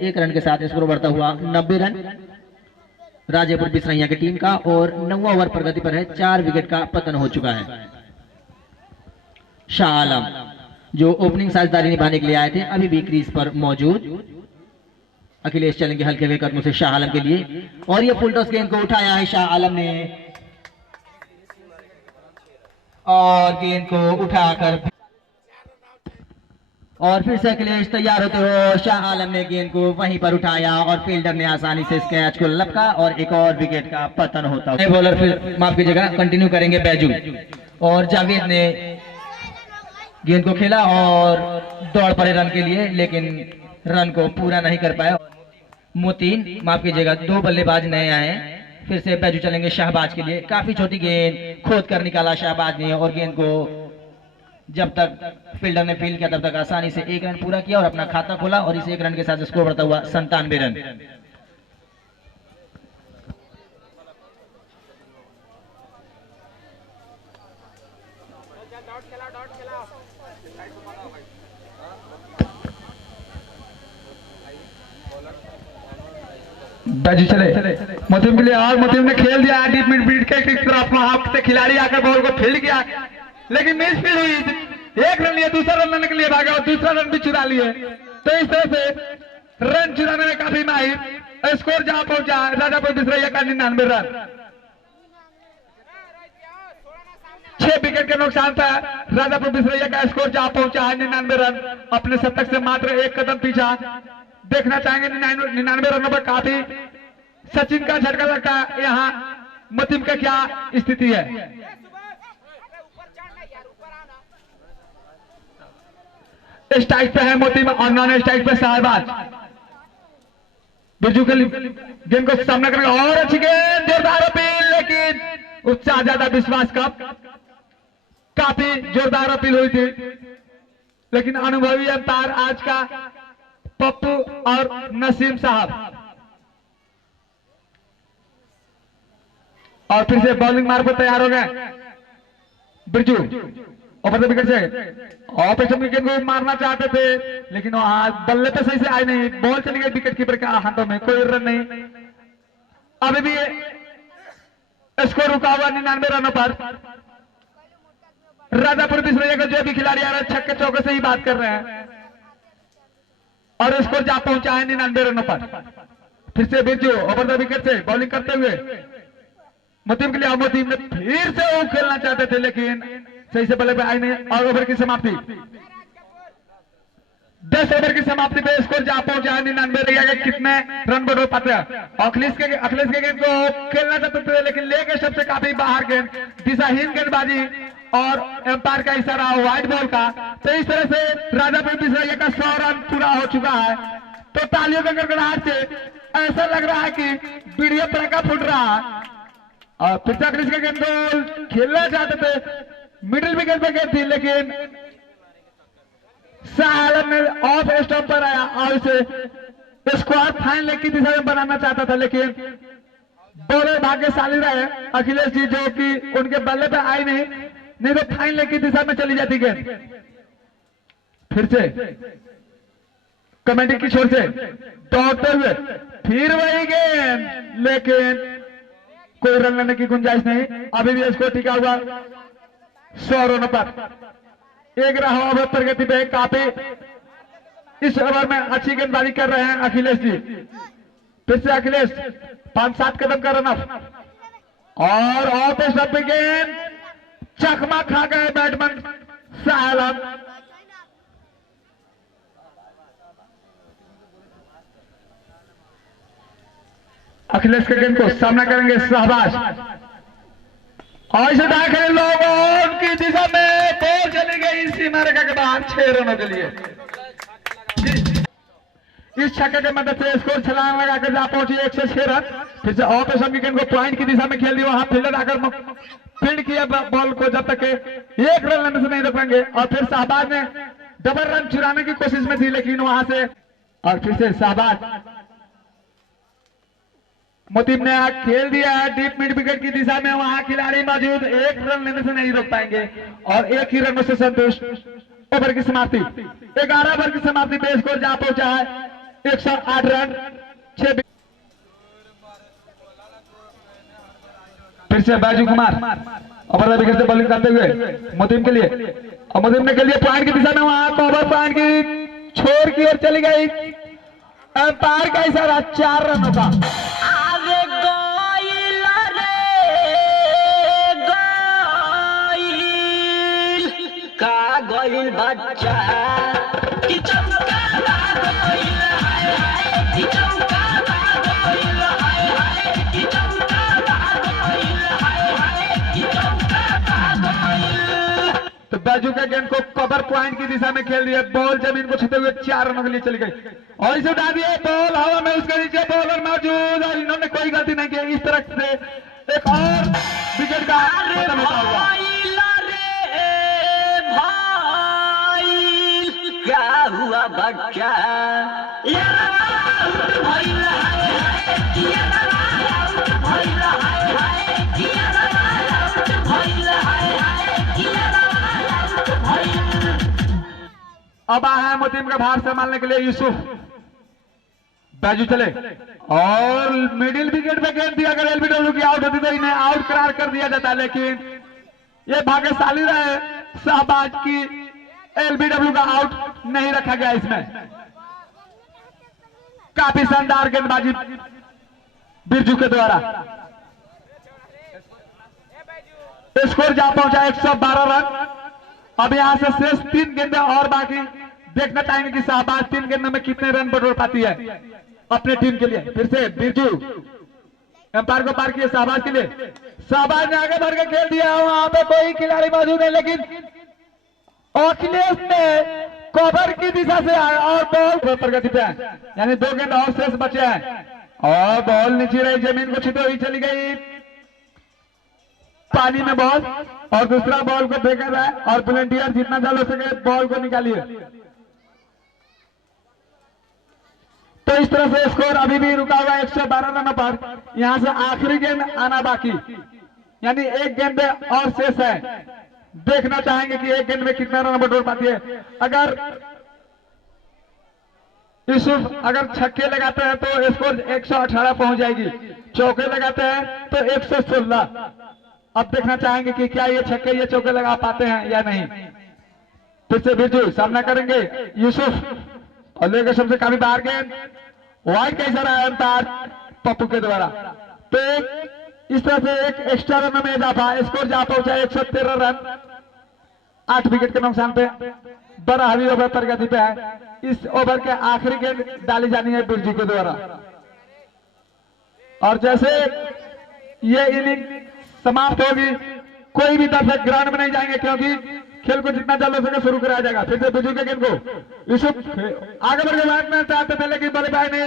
1 run के साथ score बढ़ता हुआ 90 रन राजेपुर बिसरैया की टीम का। और 9वां ओवर प्रगति पर है, 4 विकेट का पतन हो चुका है। शाह आलम जो ओपनिंग साझेदारी निभाने के लिए आए थे अभी भी क्रीज पर मौजूद। अखिलेश चलेंगे हल्के हुए कदमों से शाह आलम के लिए और ये फुल टॉस गेंद को उठाया है शाह आलम ने और गेंद को उठाकर और फिर से अखिलेश तैयार होते हो। शाह आलम ने गेंद को वहीं पर उठाया और फील्डर ने आसानी से इस कैच को लपका और एक और विकेट का पतन होता है। बॉलर फिर माफ कीजिएगा कंटिन्यू करेंगे बैजू और जावेद ने गेंद को खेला और दौड़ पड़े रन के लिए लेकिन रन को पूरा नहीं कर पाया। मोतीन माफ कीजिएगा 2 बल्लेबाज नए आए। फिर से बैजू चलेंगे शहबाज के लिए। काफी छोटी गेंद खोद कर निकाला शहबाज ने और गेंद को जब तक फील्डर ने फील्ड किया तब तक आसानी से 1 रन पूरा किया और अपना खाता खोला और इस 1 रन के साथ स्कोर बढ़ता हुआ 97 रन। बैजू चले मोतीम के लिए और मोतीम ने खेल दिया डीप मिड विकेट की तरफ। वहां से खिलाड़ी आकर बॉल को फील्ड किया लेकिन मिस फील्ड हुई। 1 रन लिया, दूसरा रन लेने के लिए भागा और दूसरा रन भी चुरा लिए। तो इस तरह से रन चुराने में काफी माहिर। स्कोर जहां पहुंचा राजापुर बिसरैया का 99 रन। 6 विकेट के नुकसान था राजापुर बिसरैया का स्कोर जहां पहुंचा है 99 रन। अपने शतक से मात्र 1 कदम पीछा। देखना चाहेंगे 99 रनों पर काफी सचिन का झटका लगता है। यहाँ मोतीम का क्या स्थिति है? स्ट्राइक पे है मोतीम और नॉन स्ट्राइक पे शहबाज। बिरजू के गेंद को सामना करेंगे और अच्छी गेंद जोरदार अपील लेकिन उत्साह ज्यादा विश्वास कम। काफी जोरदार अपील हुई थी लेकिन अनुभवी अंपायर आज का पप्पू और नसीम साहब। और फिर से बॉलिंग मार पर तैयार हो गए बिरजू। ओवर द विकेट से ऑपरेशन विकेट को मारना चाहते थे लेकिन वहां बल्ले पे सही से आए नहीं। बॉल चली गई विकेट कीपर के हाथों में, कोई रन नहीं। अभी भी स्कोर रुका हुआ 99 रनों पर। राजापुर बिसरैया का जो भी खिलाड़ी आ रहे हैं छक्के चौके से ही बात कर रहे हैं और स्कोर जा पहुंचा है 99 रनों पर। फिर से बिरजू ओवर द विकेट से बॉलिंग करते हुए मोतीम के लिए। मोतीम ने फिर से वो खेलना चाहते थे लेकिन सही से बल्ले पे आई नहीं और ओवर की समाप्ति 10 ओवर की समाप्ति पे स्कोर जा पहुंचा है 99 रन। कितने रन बढ़ पाते हैं? अखिलेश के गेंद को खेलना चाहते थे लेकिन लेग स्टंप से काफी बाहर गेंद, दिशाहीन गेंदबाजी और एम्पायर का इशारा व्हाइट बॉल का। तो इस तरह से राजापुर बिसरैया का 100 रन पूरा हो चुका है। तो तालियों के गड़गड़ाहट से ऐसा लग रहा है कि वीडियो पटाखा फूट रहा है। और फिर से अखिलेश के गेंद को खेलना चाहते थे, मिडिल विकेट पे गेंद थी लेकिन शाह आलम ने ऑफ स्टंप पर आया और इसे स्क्वायर फाइन लेग की दिशा में बनाना चाहता था लेकिन बॉलर भाग्यशाली रहे अखिलेश जी जो कि उनके बल्ले पे आई नहीं तो फाइन लेग की दिशा में चली जाती गेंद। फिर से कमेटी की छोर से दौड़ते हुए फिर वही गेंद लेकिन कोई रन लेने की गुंजाइश नहीं। अभी भी स्कोर टिका हुआ 100 रनों पर। 1 रहा ओवर प्रगति पे। काफी इस ओवर में अच्छी गेंदबाजी कर रहे हैं अखिलेश जी। फिर से अखिलेश 5-7 कदम का रन अप और ऑफ स्टंप गेंद चकमा खा गए बैट्समैन शाह आलम। अखिलेश के गेंद को सामना करेंगे शहबाज और इसे दाखिल लोगों की दिशा में बॉल चली गई सीमा रेखा के बाहर 6 रनों के लिए। इस छक्के की मदद से स्कोर छलांग लगाकर जा पहुंची 106 रन। फिर से ऑफ स्टंप की गेंद को पॉइंट की दिशा में खेल दिया। वहां फील्डर आकर फील्ड किया बॉल को जब तक 1 रन लेने से नहीं रोकेंगे। और फिर शहबाज ने डबल रन चुराने की कोशिश में थी लेकिन वहां से और फिर से शहबाज मोतीम ने खेल दिया है डीप मिड विकेट की दिशा में। वहां खिलाड़ी मौजूद 1 रन लेने से नहीं रोक पाएंगे और 1 ही रन से संतुष्ट। ओवर की समाप्ति 11 ओवर की समाप्ति पे स्कोर जा पहुंचा है 108 रन 6। फिर से बैजू कुमार ओवर विकेट से बॉलिंग करते हुए मुतीम के लिए, और मुतीम ने के लिए पॉइंट की दिशा में वहां कवर पॉइंट की छोर की ओर चली गई। अंपायर का इशारा 4 रनों का। गोइल बच्चा कि चमका गोइल हाय हाय कि चमका गोइल हाय हाय कि चमका गोइल हाय हाय कि चमका गोइल। तो बाजू का गेंद को कवर पॉइंट की दिशा में खेल दिया, बॉल जमीन को छूते हुए 4 रनों के लिए चली गई और इसे उठा दिए। बॉल हवा में, उसके नीचे बॉलर मौजूद और इन्होंने कोई गलती नहीं की। इस तरह से एक और विकेट का पतन होता हुआ। क्या हुआ बच्चा अब आया है मुतीम का भार संभालने के लिए यूसुफ। बाजू चले और मिडिल विकेट पे गेंद दिया, अगर एलबीडब्ल्यू की आउट होती तो इन्हें आउट करार कर दिया जाता, लेकिन ये भाग्यशाली रहे शहबाज की एलबीडब्ल्यू का आउट नहीं रखा गया। इसमें काफी शानदार गेंदबाजी बिरजू के द्वारा। स्कोर जा पहुंचा 112 रन। अब यहां से शेष 3 गेंदें और बाकी, देखना चाहेंगे कि शहबाज 3 गेंदों में कितने रन बटोर पाती है अपने टीम के लिए। फिर से बिरजू एम्पायर को पार किया शहबाज के लिए, शहबाज ने आगे बढ़ के खेल दिया, वहां पे कोई खिलाड़ी मौजूद है, लेकिन अखिलेश ने कवर की दिशा से आया और बॉल प्रगति पे है, यानी 2 गेंद और शेष बचे हैं और बॉल नीचे रही, जमीन को छूते हुई चली गई पानी में बॉल, और दूसरा बॉल को फेंका रहा है और वॉलंटियर जितना जल्द हो सके बॉल को निकालिए। तो इस तरह से स्कोर अभी भी रुका हुआ 112 रनों पर। यहां से आखिरी गेंद आना बाकी, यानी 1 गेंद और शेष है। देखना चाहेंगे कि 1 गेंद में कितना रन बटोर पाती है। अगर यूसुफ अगर छक्के लगाते हैं तो स्कोर 118 पहुंच जाएगी, चौके लगाते हैं तो 116। अब देखना चाहेंगे कि क्या ये छक्के ये चौके लगा पाते हैं या नहीं। फिर से बिरजू सामना करेंगे यूसुफ और लेकर सबसे काफी बाहर गेंद, वाइड का इशारा है अंपायर पप्पू के द्वारा। तो इस तरह से एक एक्स्ट्रा रन में इजाफा, स्कोर जा पहुंचा 113 रन 8 विकेट के नुकसान पे। बड़ा हरी ओवर प्रगति पे है। इस ओवर के आखिरी गेंद डाली जानी है बिरजू के द्वारा, और जैसे ये इनिंग समाप्त होगी कोई भी दर्शक ग्राउंड में नहीं जाएंगे, क्योंकि खेल को जितना जल्द हो सके शुरू कराया जाएगा। फिर से बिरजू के गेंद को यूसुफ आगे बढ़ के बैठना चाहते थे, लेकिन बड़े भाई ने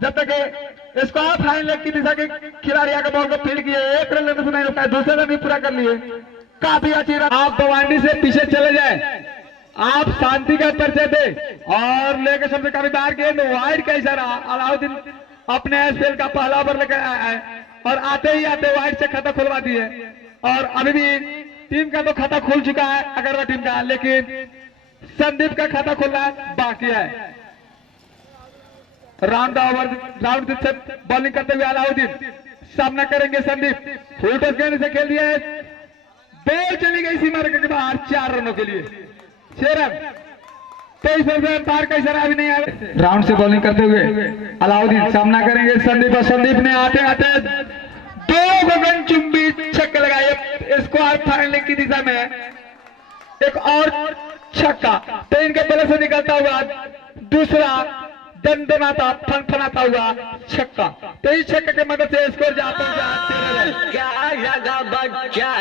जब तक स्क्वायर फाइन लेग की दिशा के खिलाड़ी आगे बॉल को फील्ड किए, 1 रन लेने से नहीं रुका, दूसरे रन भी पूरा कर लिए। काफी अच्छी रन। आप दवांडी से पीछे चले जाए, आप शांति का परिचय दे और लेकर सबसे काफी बाहर गेंद, वाइड का इशारा। अलाउद्दीन अपने एसपीएल का पहला ओवर लेकर आया है और आते ही आते वाइड से खाता खुलवा दिए, और अभी भी टीम का तो खाता खुल चुका है अगर टीम का, लेकिन संदीप का खाता खुलना बाकी है। राउंड से बॉलिंग करते हुए अलाउद्दीन सामना करेंगे संदीप, फुल टॉस गेंद से खेल दिया, बॉल चली गई सीमा रेखा के बाहर 4 रनों के लिए 6 रन। तो इस वजह पार का इशारा अभी नहीं आया। राउंड से बॉलिंग करते हुए अलाउद्दीन सामना करेंगे संदीप, और संदीप ने आते आते 2 गगनचुंबी छक्के लगाए। स्क्वायर फाइनल की दिशा में एक और छक्का, तो इनके बल्ले से निकलता हुआ दूसरा दंदनाता फनफनाता हुआ छक्का। तो इस छक्के की मदद से स्कोर जाता है। क्या लगा बच्चा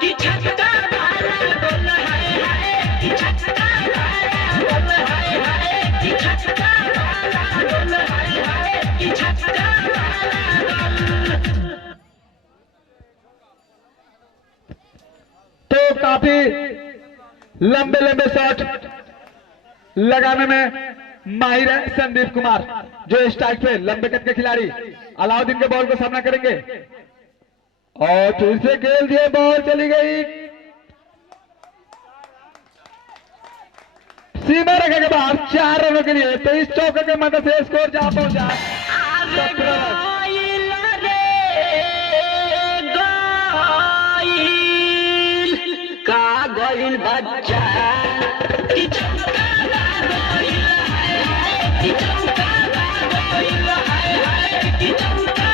कि छक्का मारा बोल हाय हाय कि छक्का मारा बोल हाय हाय कि छक्का मारा बोल हाय हाय कि छक्का मारा बोल। तो काफी लंबे लंबे शॉट लगाने में माहिर है संदीप कुमार, जो स्ट्राइक पे लंबे कद के खिलाड़ी। अलाउद्दीन के बॉल को सामना करेंगे और फिर से खेल दिए, बॉल चली गई सीमा रेखा के बाहर 4 रनों के लिए। तो इस चौके के मदद से स्कोर जहां पहुंचा 17 रन। गइल बच्चा कि चौका गइल है कि चौका गइल है कि चौका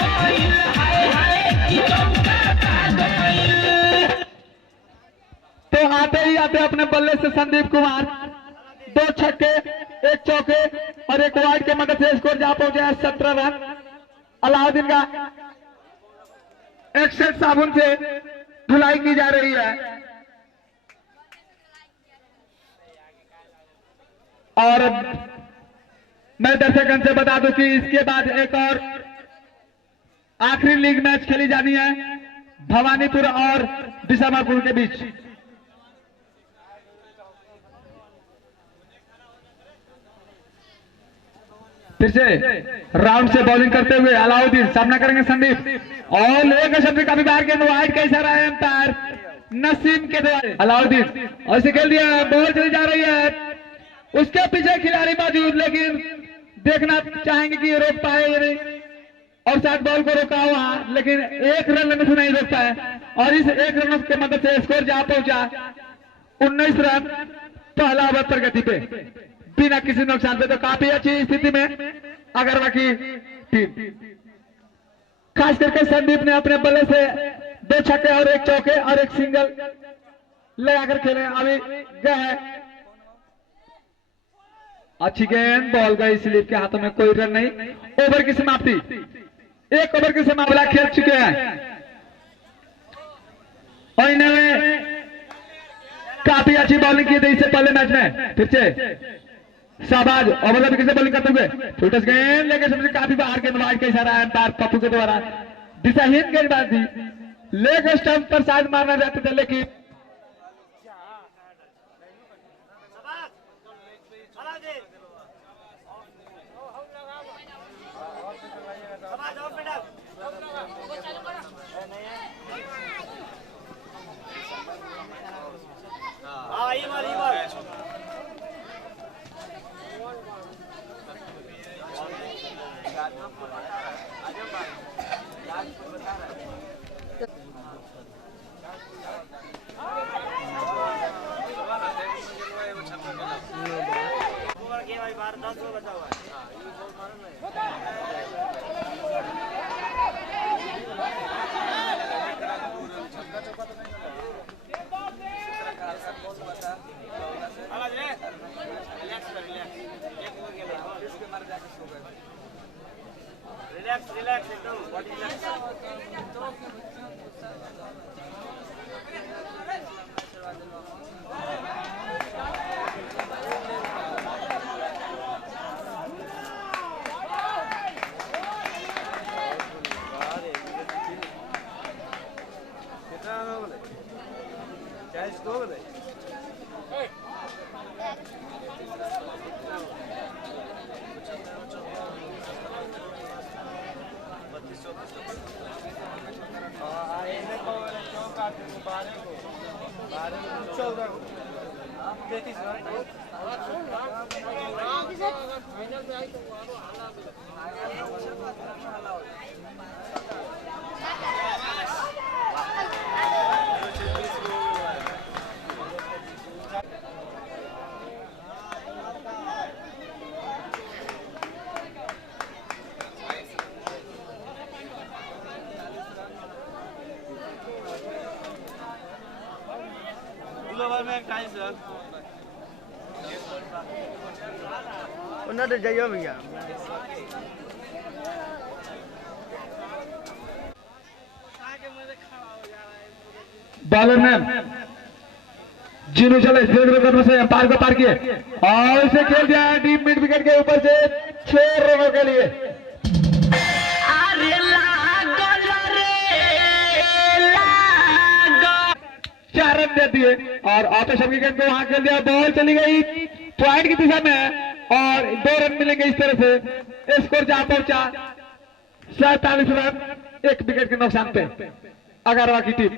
गइल है कि चौका गइल। तो आते ही आते अपने बल्ले से संदीप कुमार 2 छक्के 1 चौके और 1 वाइड के मदद से स्कोर जहां पहुंचा है 17 रन। अलाउद्दीन का एक्सेट साबुन से धुलाई की जा रही है और मैं दर्शकों से बता दूं कि इसके बाद एक और आखिरी लीग मैच खेली जानी है भवानीपुर और बिसामापुर के बीच। फिर से राउंड से बॉलिंग करते हुए अलाउद्दीन सामना करेंगे संदीप और लेकर शब्द काफी बाहर के वाइड का इशारा है अंपायर नसीम के द्वारा। अलाउद्दीन ऐसे खेल दिया, बॉल चली जा रही है, उसके पीछे खिलाड़ी मौजूद, लेकिन देखना चाहेंगे कि रोक पाए या नहीं और शायद बॉल को रोका हुआ, लेकिन 1 रन लेने से नहीं रोक पाए और इस 1 रन की मदद से स्कोर जहां पहुंचा 19 रन पहला ओवर प्रगति पे बिना किसी नुकसान पे। तो काफी अच्छी स्थिति में अगर बाकी टीम, खास करके संदीप ने अपने बल्ले से 2 छक्के और 1 चौके और 1 सिंगल लगाकर खेले। अभी गए अच्छी गेंद, बॉल गई स्लिप के हाथों में, कोई रन नहीं। ओवर की समाप्ति, 1 ओवर की समाप्ति खेल चुके हैं और इन्होंने काफी अच्छी बॉलिंग की थी इससे पहले मैच में। फिर से शाहबाज ओवर विकेट से बॉलिंग करते हुए छोटे गेंद लेकर सबसे काफी बाहर के वाइड का इशारा है अंपायर पप्पू के द्वारा। दिशाहीन गेंदबाजी लेग स्टंप पर शायद मारना चाहते थे, लेकिन रिलैक्स एकदम बॉडी रिलैक्स। उन्होंने जाइयो भैया बॉलर ने जिन्हों चले करने से अंपायर को पार किए और इसे खेल दिया डीप मिड विकेट के ऊपर से 6 रनों के लिए। अरे लागल रे लागल 4 रन दे दिए और ऑपरेशन विकेट को वहां खेल दिया, बॉल चली गई पॉइंट की दिशा में और 2 रन मिलेंगे। इस तरह से स्कोर जहां पहुंचा 47 रन 1 विकेट के नुकसान पे अगरवा की टीम।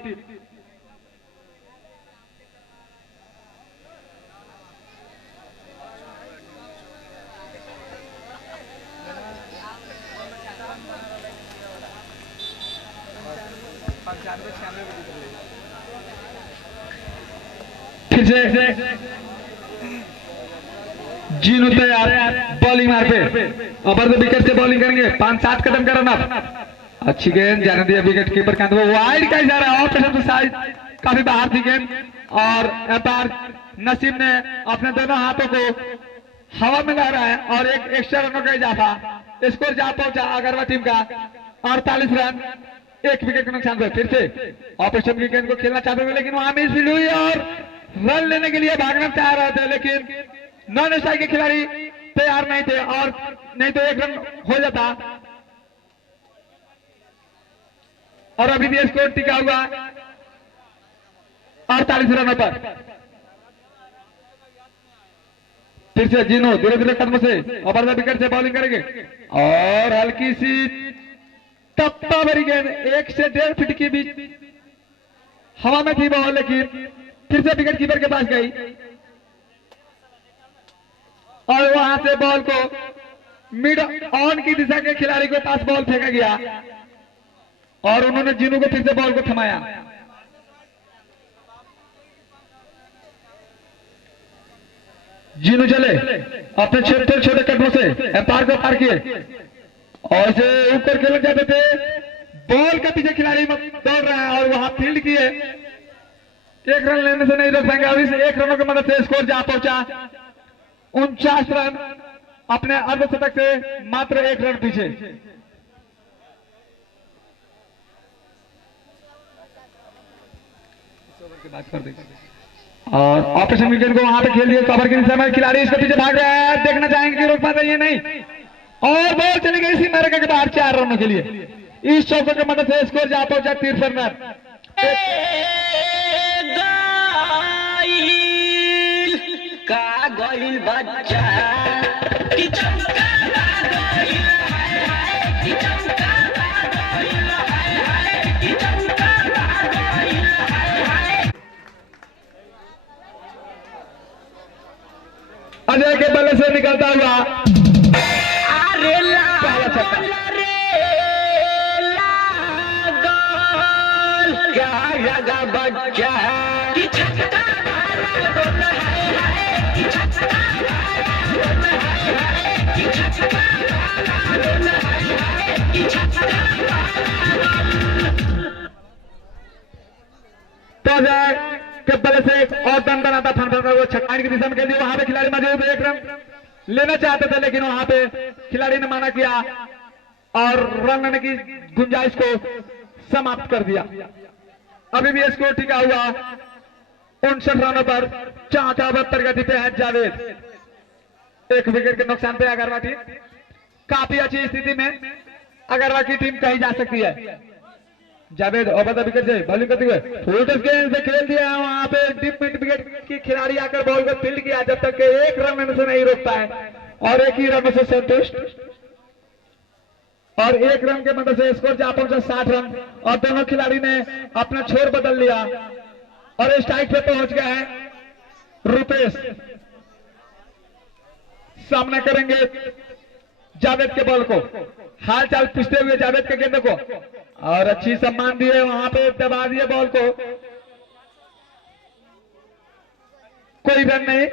फिर से जीनू तैयार, बॉलिंग मार पे ओवर द विकेट से बॉलिंग करेंगे, 5-7 कदम का रन अप। अच्छी गेंद जाने दिया विकेट कीपर का, वाइड का इशारा है, ऑफ साइड काफी बाहर थी गेंद और एम्पायर नसीम ने अपने दोनों हाथों को हवा में लहरा है और एक एक्स्ट्रा रनों का इजाफा, स्कोर जा पहुंचा अगरवा टीम का 48 रन, 1 विकेट के नुकसान पे। फिर से ऑपरेशन की गेंद को खेलना चाहते थे लेकिन वहां मिस फील्ड हुई और रन लेने के लिए भागना चाह रहे थे लेकिन नॉन स्ट्राइक के खिलाड़ी तैयार नहीं थे और नहीं तो 1 रन हो जाता। और अभी भी स्कोर टिका हुआ 48 रनों पर। फिर से जीनो धीरे धीरे कदमों से ओवर द विकेट से बॉलिंग करेंगे और हल्की सी टप्पा भरी गेंद 1 से 1.5 फीट के बीच हवा में थी बॉल लेकिन फिर से विकेट कीपर के पास गई और वहां से बॉल को मिड ऑन की दिशा के खिलाड़ी के पास बॉल फेंका गया और उन्होंने जीनू को फिर से बॉल को थमाया। जीनू चले अपने छोटे छोटे कदमों से एम्पायर को पार किए और से ऊपर खेलने जाते थे, बॉल के पीछे खिलाड़ी दौड़ रहे हैं और वहां फील्ड किए, 1 रन लेने से नहीं रोक पाएंगे। अभी से 1 रनों की मदद से स्कोर जा पहुंचा 49 रन, अपने अर्धशतक से मात्र 1 रन पीछे। बात कर देगा और ऑपरेशन विकेट को वहां पे खेल दिया, कवर के दिशा में खिलाड़ी इसके पीछे भाग रहा है, देखना चाहेंगे कि रोक पाते ये नहीं और बॉल चली गई इसी मरका के बाहर 4 रनों के लिए। इस चौके की मदद से स्कोर जा पहुंचा 53 रन। का गोइल बच्चा कि चमका गोइल है कि चमका गोइल है कि चमका गोइल है। अजय के बल्ले से निकलता हुआ अरे ला छक्का, क्या लगा बच्चा कि छक्का मारा गोल है कि छक्का मारा गोल है कि छक्का मारा गोल है कि छक्का मारा गोल। तो अजय के बल्ले से एक और टर्न बनाता था, छक्का की दिशा में खेल दिया, वहां पे खिलाड़ी मौजूद 1 रन लेना चाहते थे लेकिन वहां पे खिलाड़ी ने माना किया और रन लेने की गुंजाइश को समाप्त कर दिया। अभी भी स्कोर टिका हुआ 59 रनों पर, 74 गति पे है जावेद, 1 विकेट के नुकसान पे अगरवा टीम काफी अच्छी स्थिति में अगरवा की टीम कही जा सकती है। जावेद ओवर द विकेट से बॉलिंग करते हुए फुल टच गेंद से खेल दिया, वहां पे डीप मिड विकेट की खिलाड़ी आकर बॉल को फील्ड किया जब तक 1 रन लेने से नहीं रोकता है और 1 ही रन से संतुष्ट और 1 रन के मदद से स्कोर जा पहुंचा 60 रन और दोनों खिलाड़ी ने अपना छोर बदल लिया और स्ट्राइक पे पहुंच गए हैं। रुपेश सामना करेंगे जावेद के बॉल को, हाल चाल पूछते हुए जावेद के गेंद को और अच्छी सम्मान दिए, वहां पे दबा दिए बॉल को, कोई रन नहीं।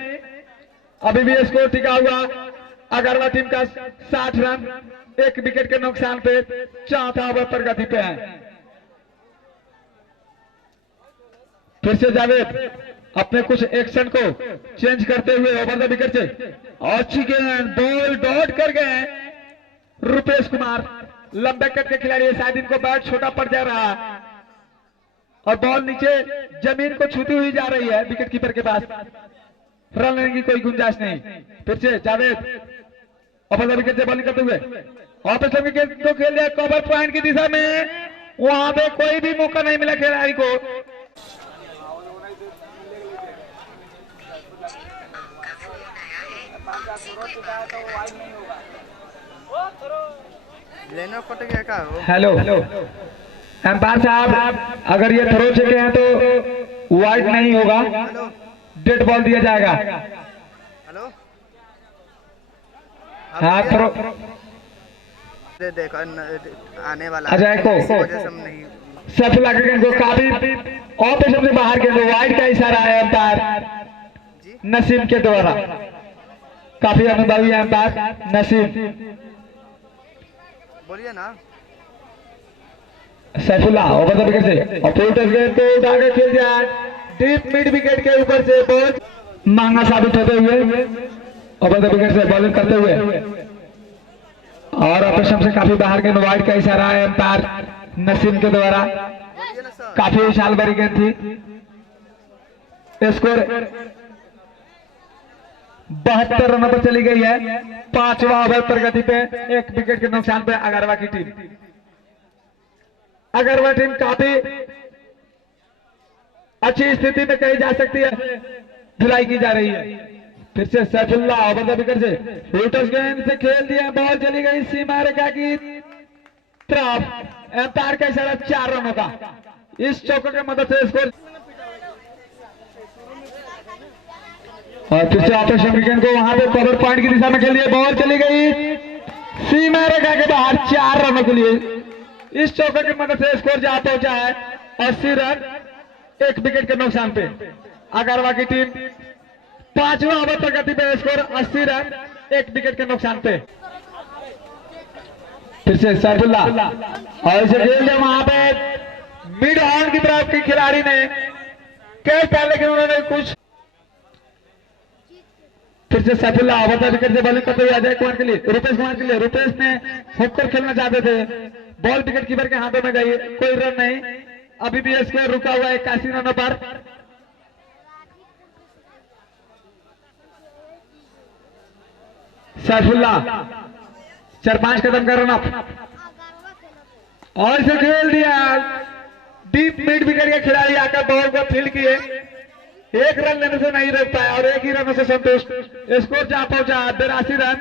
अभी भी स्कोर टिका हुआ अगरवा टीम का 60 रन, 1 विकेट के नुकसान पे, 4था ओवर पर गति पे है। फिर से जावेद अपने कुछ एक्शन को चेंज करते हुए ओवर द विकेट से अच्छी गेंद, बॉल डॉट कर गए रुपेश कुमार, लंबे कट के खिलाड़ी है, शायद इनको बैट छोटा पड़ जा रहा और बॉल नीचे जमीन को छूती हुई जा रही है, विकेट कीपर के पास रन लेने की कोई गुंजाइश नहीं। फिर से जावेद ओवर द विकेट से बॉलिंग करते हुए ऑपरेशन विकेट को खेल दिया कवर पॉइंट की दिशा में, वहां पे कोई भी मौका नहीं मिला खिलाड़ी को। हेलो एम्पायर साहब, अगर ये थ्रो चुके हैं तो वाइड नहीं होगा, डेड बॉल दिया जाएगा। हेलो हाँ थ्रो देखो आने वाला अजय को इसी वजह से हम नहीं सैफुल्लाह के गेंद को काफी ऑपोजिशन से बाहर गेंद, वाइड का इशारा है अंपायर नसीम के द्वारा। काफी अनुभवी है अंपायर नसीम। बोलिए ना। सैफुल्लाह ओवर द विकेट से और फुल टच गेंद को उठाकर खेल दिया डीप मिड विकेट के ऊपर से, बहुत महंगा साबित होते हुए ओवर द विकेट से बॉलिंग करते हुए और ऑपोजिशन से काफी बाहर गेंद, वाइड का इशारा है अंपायर नसीम के द्वारा। बोलिए ना सर। काफी विशाल बड़ी गेंद थी। स्कोर 72 रनों पर चली गई है। 5वां ओवर प्रगति पे, 1 विकेट के नुकसान पे अगरवा की टीम। अगरवा टीम काफी अच्छी स्थिति में कही जा सकती है, ढुलाई की जा रही है। फिर से सैफुल्लाह ओवर द विकेट से फुल टच गेंद से खेल दिया, बॉल चली गई सीमा रेखा की तरफ। एम्पायर का इशारा 4 रनों का। इस चौके की मदद से स्कोर और फिर से ऑपरेशन विकेट को वहां पे कवर पॉइंट की दिशा में खेल दिया, बॉल चली गई सीमा रेखा के बाहर 4 रनों के लिए। इस चौके की मदद से स्कोर जा पहुंचा है 80 रन, 1 विकेट के नुकसान पे। अगरवा की टीम 5वां ओवर प्रगति पे, स्कोर 80 रन, 1 विकेट के नुकसान पे। फिर से सैफुल्लाह और इसे खेल दिया वहां पे मिड ऑन की तरफ की खिलाड़ी ने कैच पाया, लेकिन उन्होंने कुछ। फिर से सैफुल्लाह ओवर द विकेट से बॉलिंग करते हुए अजय कुमार के लिए, रुपेश कुमार के लिए। रुपेश ने हुक्कर खेलना चाहते थे, बॉल विकेट कीपर के हाथों में गई, कोई रन नहीं। अभी भी स्कोर रुका हुआ है 81 रनों पर। सैफुल्लाह 4-5 कदम का रन अप और इसे खेल दिया डीप मिड विकेट के खिलाड़ी आकर बॉल को फील्ड किए, 1 रन लेने से नहीं रोक पाया और 1 ही रनों से संतुष्ट। स्कोर जा पहुंचा 82 रन,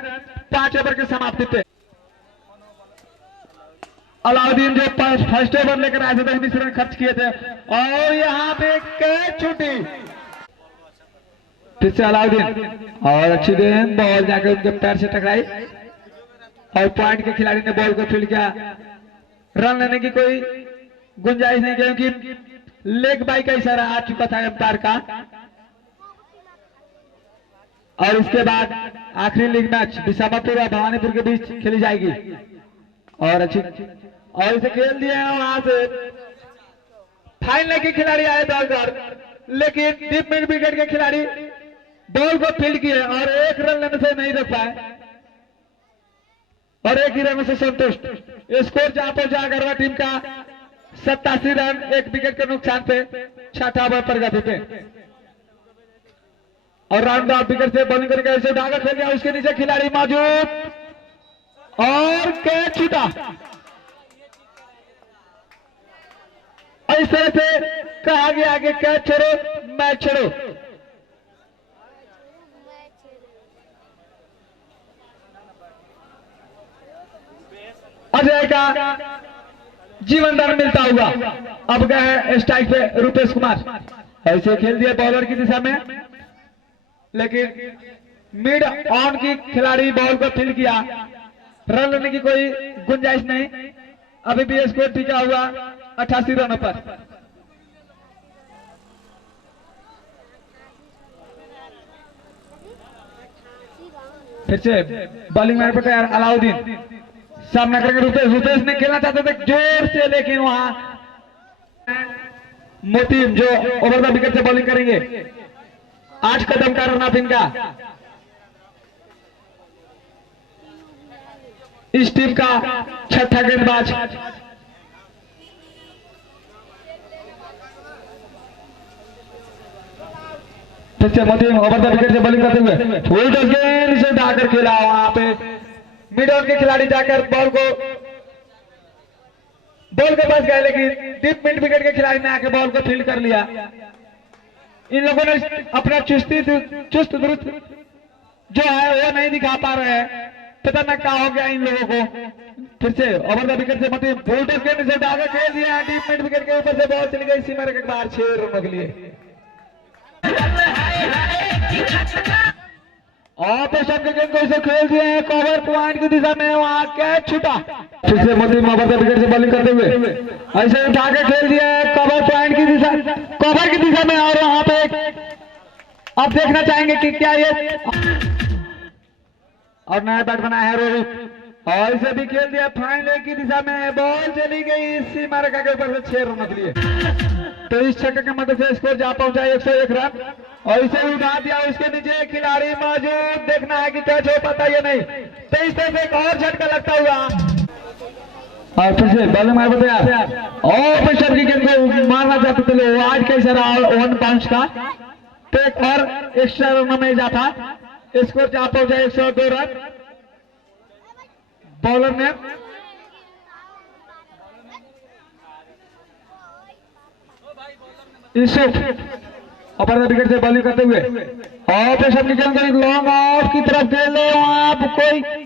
5 ओवर की समाप्ति पे। अलाउद्दीन जो फर्स्ट ओवर लेकर आए थे 19 रन खर्च किए थे और यहाँ पे कैच छूटी। फिर से अलाउद्दीन और अच्छी गेंद, बॉल जाकर उनके पैर से टकराई और पॉइंट के खिलाड़ी ने बॉल को फील्ड किया। रन लेने की कोई गुंजाइश नहीं, क्योंकि लेग बाई का इशारा आ चुका था एम्पायर का। और इसके बाद आखिरी लीग मैच बिसामापुर और भवानीपुर के बीच खेली जाएगी और अच्छी और इसे खेल दिया है वहां से फाइनल के खिलाड़ी आए दौड़ कर, लेकिन डीप मिड विकेट के खिलाड़ी बॉल को फील्ड किए और 1 रन लेने से नहीं रोक पाए और 1 ही रन से संतुष्ट। स्कोर जहां पहुंचा अगरवा टीम का 87 रन, 1 विकेट के नुकसान पे, 6ठा ओवर प्रगति पे। और राउंड ऑफ विकेट से बॉलिंग करके ऐसे धागा खेल गया, उसके नीचे खिलाड़ी मौजूद और कैच छूटा। इस तरह से कहा गया कि कैच छोड़ो मैच छोड़ो। अजय का जीवन दान मिलता हुआ अब गए हैं स्ट्राइक पे रुपेश कुमार। ऐसे खेल दिया बॉलर की दिशा में, लेकिन मिड ऑन की खिलाड़ी बॉल को फील्ड किया, रन लेने की कोई गुंजाइश नहीं। अभी भी स्कोर टिका हुआ 88 रनों पर। फिर से बॉलिंग मैन पर तैयार अलाउद्दीन, सामना करेंगे रुपेश। रुपेश ने खेलना चाहते थे जोर से, लेकिन वहां मोतीम जो ओवर द विकेट से बॉलिंग करेंगे। 8 कदम का रन अप इनका। इस टीम का 6ठा गेंदबाज फिर से मोतीम ओवर द विकेट से बॉलिंग करते हुए फुल टॉस गेंद से उठाकर खेला। वहां पे मिड ऑन के खिलाड़ी जाकर बॉल के पास गए, लेकिन डीप मिड विकेट के खिलाड़ी ने आके बॉल को फील्ड कर लिया। इन लोगों ने अपना चुस्त दुरुस्त जो है वो नहीं दिखा पा रहे हैं, पता न क्या हो गया इन लोगों को। फिर से ओवर द विकेट से मोतीम फुल टॉस गेंद से उठाकर खेल दिया, डीप मिड विकेट के ऊपर से बॉल चली गई सीमा रेखा के बाहर 6 रनों के लिए। ऑफ स्टंप के गेंद को इसे खेल दिए हैं कवर पॉइंट की दिशा में, वहां कैच छूटा। फिर से मोदी मोहम्मद विकेट से बॉलिंग करते हुए ऐसे उठा के खेल दिया है कवर पॉइंट की दिशा, कवर की दिशा में, और वहां पे अब देखना चाहेंगे कि क्या ये और नया बैट बनाया है रोहित, और इसे भी खेल दिया फाइन लेग की दिशा में, बॉल चली गई सीमा रेखा के ऊपर से 6 रन के लिए। तो इस छक्के की मदद से स्कोर जा पहुंचा 101 रन, और इसे उठा दिया। उसके नीचे खिलाड़ी मौजूद, देखना है कि कैच हो पाता है या नहीं। तो इस तरह से एक और झटका लगता हुआ, और फिर से बल्ले मार बताया और प्रेशर की गेंद को मारना चाहते थे लोग। आज कैसा रहा 1 बाउंस का, तो एक और एक्स्ट्रा रन में जाता, स्कोर जा पहुंचा 102 रन। बॉलर ने अपर विकेट से बॉलिंग करते हुए और प्रेशर की गेंद लॉन्ग ऑफ की तरफ खेल रहे, वहां कोई